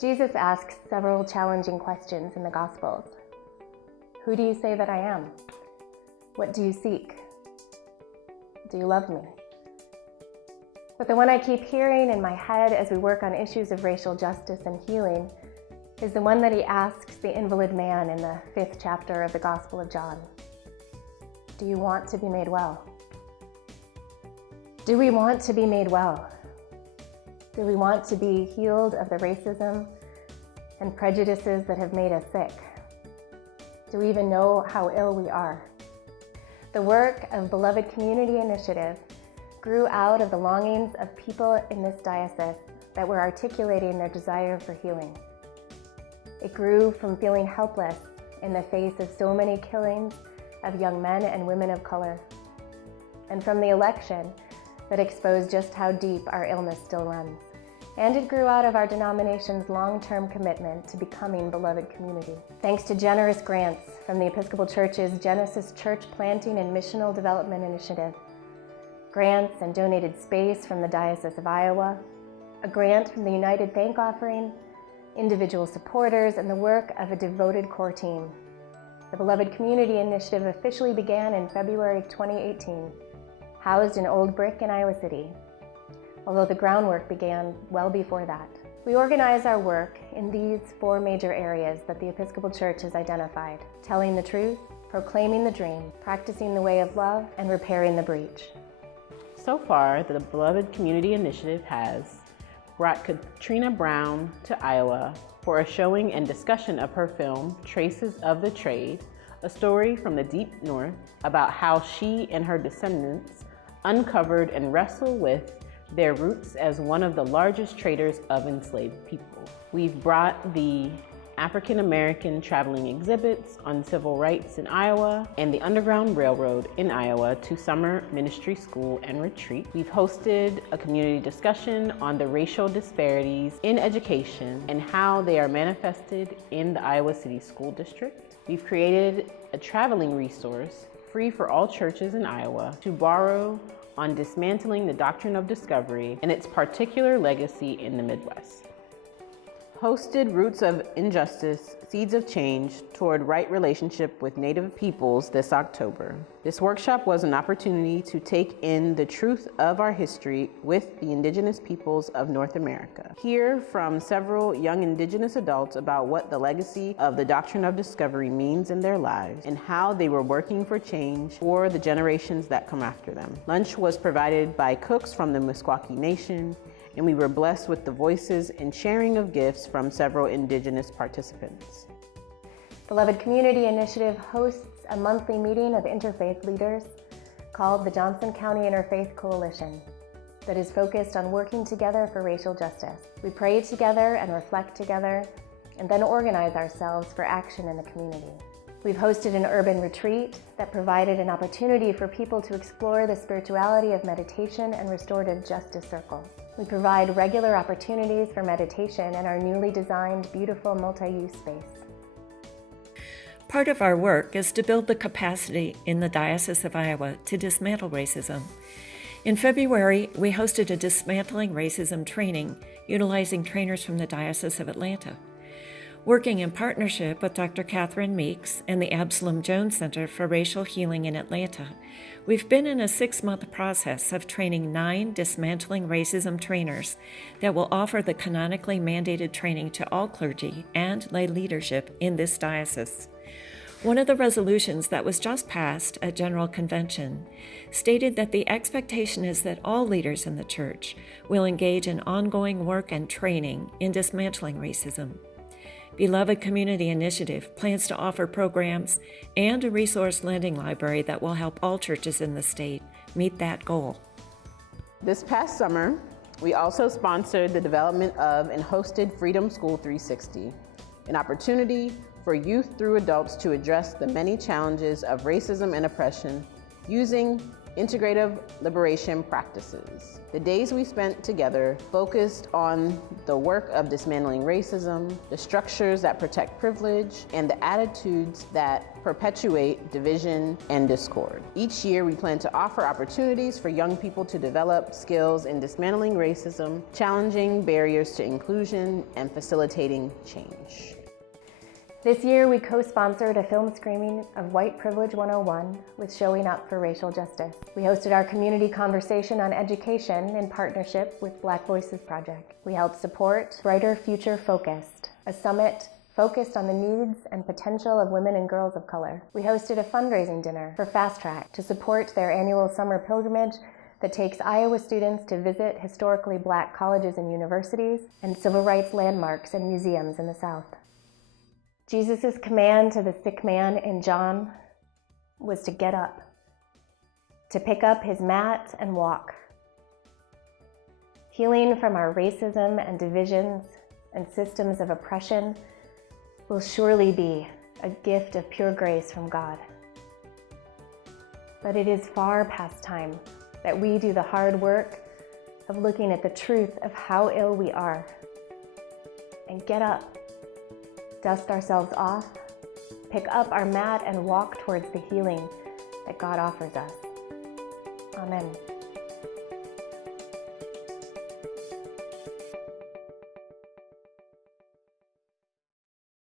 Jesus asks several challenging questions in the Gospels. Who do you say that I am? What do you seek? Do you love me? But the one I keep hearing in my head as we work on issues of racial justice and healing is the one that he asks the invalid man in the 5th chapter of the Gospel of John. Do you want to be made well? Do we want to be made well? Do we want to be healed of the racism and prejudices that have made us sick? Do we even know how ill we are? The work of Beloved Community Initiative grew out of the longings of people in this diocese that were articulating their desire for healing. It grew from feeling helpless in the face of so many killings of young men and women of color, and from the election that exposed just how deep our illness still runs. And it grew out of our denomination's long-term commitment to becoming beloved community. Thanks to generous grants from the Episcopal Church's Genesis Church Planting and Missional Development Initiative, grants and donated space from the Diocese of Iowa, a grant from the United Thank Offering, individual supporters, and the work of a devoted core team. The Beloved Community Initiative officially began in February 2018, housed in Old Brick in Iowa City, although the groundwork began well before that. We organize our work in these 4 major areas that the Episcopal Church has identified: telling the truth, proclaiming the dream, practicing the way of love, and repairing the breach. So far, the Beloved Community Initiative has brought Katrina Brown to Iowa for a showing and discussion of her film, Traces of the Trade, a story from the deep north about how she and her descendants uncovered and wrestled with their roots as one of the largest traders of enslaved people. We've brought the African American traveling exhibits on civil rights in Iowa and the Underground Railroad in Iowa to summer ministry school and retreat. We've hosted a community discussion on the racial disparities in education and how they are manifested in the Iowa City School District. We've created a traveling resource free for all churches in Iowa to borrow on dismantling the doctrine of discovery and its particular legacy in the Midwest. Hosted Roots of Injustice, Seeds of Change Toward Right Relationship with Native Peoples this October. This workshop was an opportunity to take in the truth of our history with the indigenous peoples of North America. Hear from several young indigenous adults about what the legacy of the doctrine of discovery means in their lives and how they were working for change for the generations that come after them. Lunch was provided by cooks from the Meskwaki Nation, and we were blessed with the voices and sharing of gifts from several indigenous participants. Beloved Community Initiative hosts a monthly meeting of interfaith leaders called the Johnson County Interfaith Coalition that is focused on working together for racial justice. We pray together and reflect together, and then organize ourselves for action in the community. We've hosted an urban retreat that provided an opportunity for people to explore the spirituality of meditation and restorative justice circles. We provide regular opportunities for meditation in our newly designed, beautiful multi-use space. Part of our work is to build the capacity in the Diocese of Iowa to dismantle racism. In February, we hosted a dismantling racism training utilizing trainers from the Diocese of Atlanta. Working in partnership with Dr. Catherine Meeks and the Absalom Jones Center for Racial Healing in Atlanta, we've been in a 6-month process of training 9 dismantling racism trainers that will offer the canonically mandated training to all clergy and lay leadership in this diocese. One of the resolutions that was just passed at General Convention stated that the expectation is that all leaders in the Church will engage in ongoing work and training in dismantling racism. Beloved Community Initiative plans to offer programs and a resource lending library that will help all churches in the state meet that goal. This past summer, we also sponsored the development of and hosted Freedom School 360, an opportunity for youth through adults to address the many challenges of racism and oppression using integrative liberation practices. The days we spent together focused on the work of dismantling racism, the structures that protect privilege, and the attitudes that perpetuate division and discord. Each year, we plan to offer opportunities for young people to develop skills in dismantling racism, challenging barriers to inclusion, and facilitating change. This year, we co-sponsored a film screening of White Privilege 101 with Showing Up for Racial Justice. We hosted our community conversation on education in partnership with Black Voices Project. We helped support Brighter Future Focused, a summit focused on the needs and potential of women and girls of color. We hosted a fundraising dinner for Fast Track to support their annual summer pilgrimage that takes Iowa students to visit historically Black colleges and universities and civil rights landmarks and museums in the South. Jesus' command to the sick man in John was to get up, to pick up his mat and walk. Healing from our racism and divisions and systems of oppression will surely be a gift of pure grace from God. But it is far past time that we do the hard work of looking at the truth of how ill we are and get up. Dust ourselves off, pick up our mat, and walk towards the healing that God offers us. Amen.